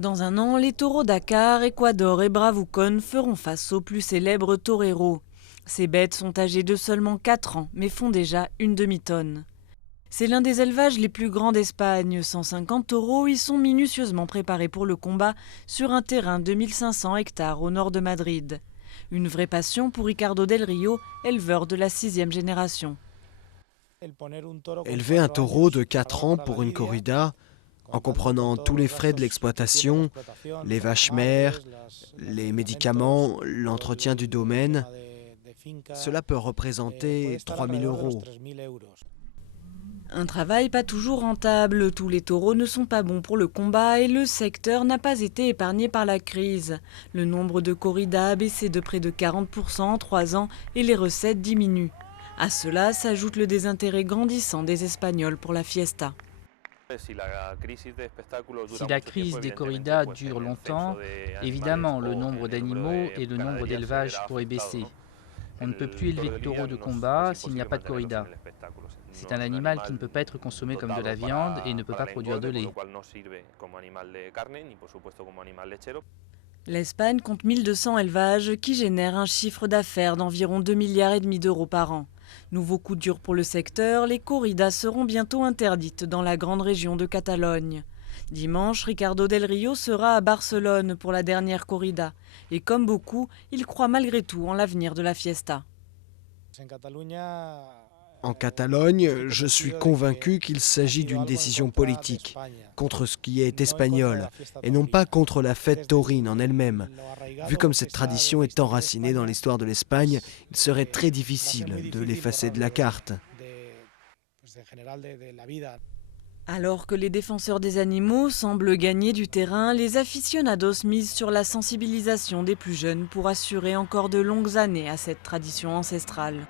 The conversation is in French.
Dans un an, les taureaux Dakar, Ecuador et Bravucon feront face aux plus célèbres toreros. Ces bêtes sont âgées de seulement 4 ans, mais font déjà une demi-tonne. C'est l'un des élevages les plus grands d'Espagne. 150 taureaux y sont minutieusement préparés pour le combat sur un terrain de 1500 hectares au nord de Madrid. Une vraie passion pour Ricardo del Rio, éleveur de la 6e génération. Élever un taureau de 4 ans pour une corrida, en comprenant tous les frais de l'exploitation, les vaches mères, les médicaments, l'entretien du domaine, cela peut représenter 3 000 €. Un travail pas toujours rentable, tous les taureaux ne sont pas bons pour le combat et le secteur n'a pas été épargné par la crise. Le nombre de corridas a baissé de près de 40% en 3 ans et les recettes diminuent. À cela s'ajoute le désintérêt grandissant des Espagnols pour la fiesta. Si la crise des corridas dure longtemps, évidemment le nombre d'animaux et le nombre d'élevages pourraient baisser. On ne peut plus élever de taureaux de combat s'il n'y a pas de corrida. C'est un animal qui ne peut pas être consommé comme de la viande et ne peut pas produire de lait. L'Espagne compte 1200 élevages qui génèrent un chiffre d'affaires d'environ 2,5 milliards d'euros par an. Nouveau coup dur pour le secteur, les corridas seront bientôt interdites dans la grande région de Catalogne. Dimanche, Ricardo del Rio sera à Barcelone pour la dernière corrida. Et comme beaucoup, il croit malgré tout en l'avenir de la fiesta. En Catalogne, je suis convaincu qu'il s'agit d'une décision politique, contre ce qui est espagnol, et non pas contre la fête taurine en elle-même. Vu comme cette tradition est enracinée dans l'histoire de l'Espagne, il serait très difficile de l'effacer de la carte. Alors que les défenseurs des animaux semblent gagner du terrain, les aficionados misent sur la sensibilisation des plus jeunes pour assurer encore de longues années à cette tradition ancestrale.